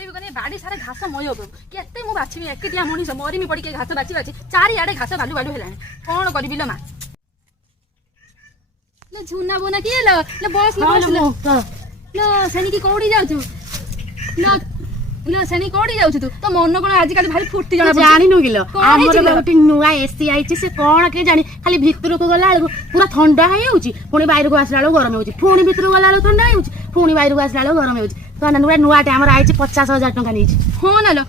କରିବି କନି ବାଡି ସାରା ଘାସ ମୟ ହବ କେତେ ମୁଁ ବାଛିବି ଏକିଟିଆ ମଣିଷ ମରିମି ପଡିକି ଘାସ ବାଛି ବାଛି ଚାରିଆଡେ ଘାସ ବାଲୁ ବାଲୁ ହେଲାଣି କଣ କରିବି ଲୋ ମା लो झुना बोना किए लो लो बस लो बस लो लो सेनी की कोडी जाउछु लो लो सेनी कोडी जाउछु तो मन कोन आज काली भारी फुर्ती जणा जानि नु किलो हमर गोटी नुआ एसी आइछि से कोन के जानि खाली भितर को गला पूरा ठंडा है होउछि पुनी बाहर को आसला गरम होउछि पुनी भितर को गला ठंडा है होउछि पुनी बाहर को आसला गरम होउछि कना नुआ नुआटे हमर आइछि 50,000 टका नीछि हो ना लो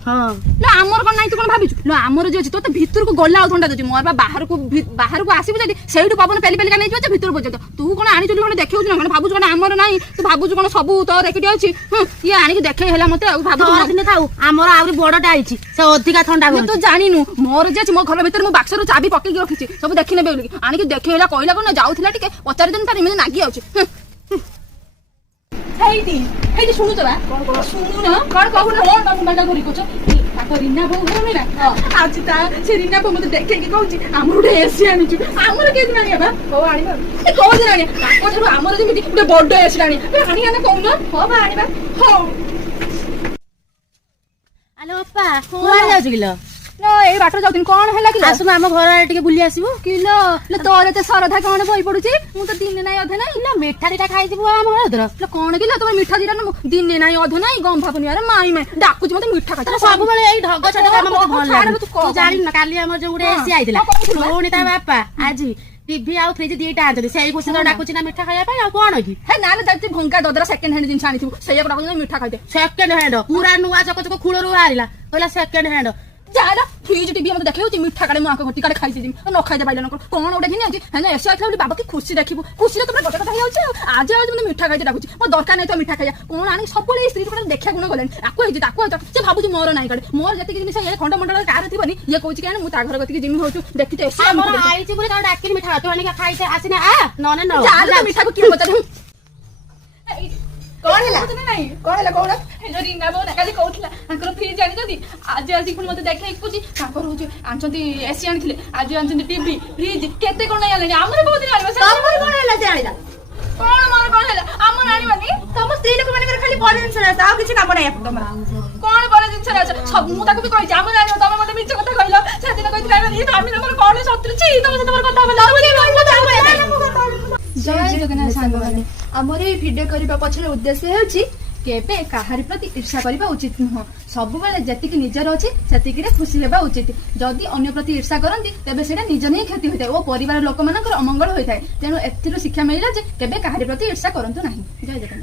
लो हमर कोन नाही तू कोन भाबिछु लो हमर जे तो भितर को गला ठंडा दछि मोर बा बाहर को आसीबु जदी सेइटु पवन पेली पेली का नै जो भितर बजत तू कोन आनी चली कोन देखिउ न कोन भाबुछु कोन हमर नाही तू भाबुछु कोन सब तोर एकटी अछि ये आनी के देखे हैला मते भाबुछु दिन थाउ हमर आउरी बडटा आइछि से अधिका ठंडा हो तू जानिनु मोर जे अछि मो घर भीतर मो बाक्स रो चाबी पक्के रखिछि सब देखि नेबे बोली आनी के देखे हैला कहला कोन जाउथिला टिके 4 दिन तार इमे नागी आउछि हेइदी सुनु तो बा सुनु न कोन कहू न कोन बाबू बाटा धरि कोछ ताको रिना बहु घर मेरा आज ता से रिना बहु मते देखे के कहूची हमर उडे एसी आनिछु हमर के दिन आनिया बा हो आनिबा ए को दिन आनिया ताको थरु हमर जेमिति उडे बड्ड एसी आनिया आनिया न कहू न हो बा आनिबा हो आलो अप्पा कोन जाउ किलो लो ए बाटर जाउतिन कोन हैला कि आसु हम घर टिके बुली आसीबो किलो लो तोर ते सरधा कोन बई पडुची मु तो दिन नै अधे नै किलो मिठा दिटा खाइ दिबो हम घर लो कोन किलो तुम मिठा दिटा दिन नै अधे नै गम भाबनी अरे माई में डाकुची मते मिठा खाइ सब बेले एई ढग छट काम मते भल लागे तू जानि न काली हमर जे उडे एसी आइदिला कोनी ता बापा आजी टीवी आ फ्रिज दिटा आजली सेई कोसिन डाकुची ना मिठा खाया पय आ कोन की हे ना ना जाति भंका ददरा सेकंड हैंड जिंस आनी थु सेया डाकुची मिठा खाइ दे सेकंड हैंड पूरा नुआ चक चक खुळरो हारिला कहला सेकंड हैंड जाला फ्रिज टीवी मते देखे होची मिठा काले माको घटी काले खाइ दिम न खाइ दे बाइला न कोन ओडे घिनी आजी हेना एसो आखला बाबा की खुशी देखिबो खुशी रे तुमरा गटा गटा होची आज आज मते मिठा खाइ दे डाकुची मो दरकार नै तो मिठा खाया कोन आनी सबले स्त्री को देखा गुण गलेन आको हेजी ताको जे भाबुची मोर नै काडे मोर जति जिनिस ए खंड मंडल कार थिबनी ये कहूची केन मु ता घर गति जिमि होचु देखि ते एसो हमर आइची पुरे का डाकिन मिठा तो आनी का खाइ से आसिना आ नने न जाला मिठा को की बता कोन हैला नहीं कोन हैला कोन हे रीना बो ना काली कहउथला अंकर फ्रिज जानि जदी आज आज पुन मते देखे इकुची काकर होची आंचंती एसी आनिथिले आज आंचंती टीवी फ्रिज केते कोन नै आले हमर बहुत दिन आले तमर कोन हैला से आनिला कोन मोर कोन हैला हमर आनी मानी तम स्त्री लोक माने खाली परेंस ना ता किछि काम नै आप तमरा कोन परे जिंस रा सब मु ताको भी कहि हमर आनी तम मते मिछ कथा कहलो से दिन कहितला ई हामी नंबर कोन शत्रु छी तम से तमर कथा बोला जय जगन्नाथ सांग माने हमर ए वीडियो करबा पछले उद्देश्य होची केबे काहारी प्रति ईर्ष्या करबा उचित नुह सब बेले जतिक निजर अछि सेतिक रे खुशी हेबा उचित जदि अन्य प्रति ईर्ष्या करंती तबे सेटा निज नै क्षति होइतै ओ परिवार लोक मानकर अमंगल होइतै तेनु एथिरो शिक्षा मिलिला जे केबे काहारी प्रति ईर्ष्या करंतु नाही जय जगन्नाथ।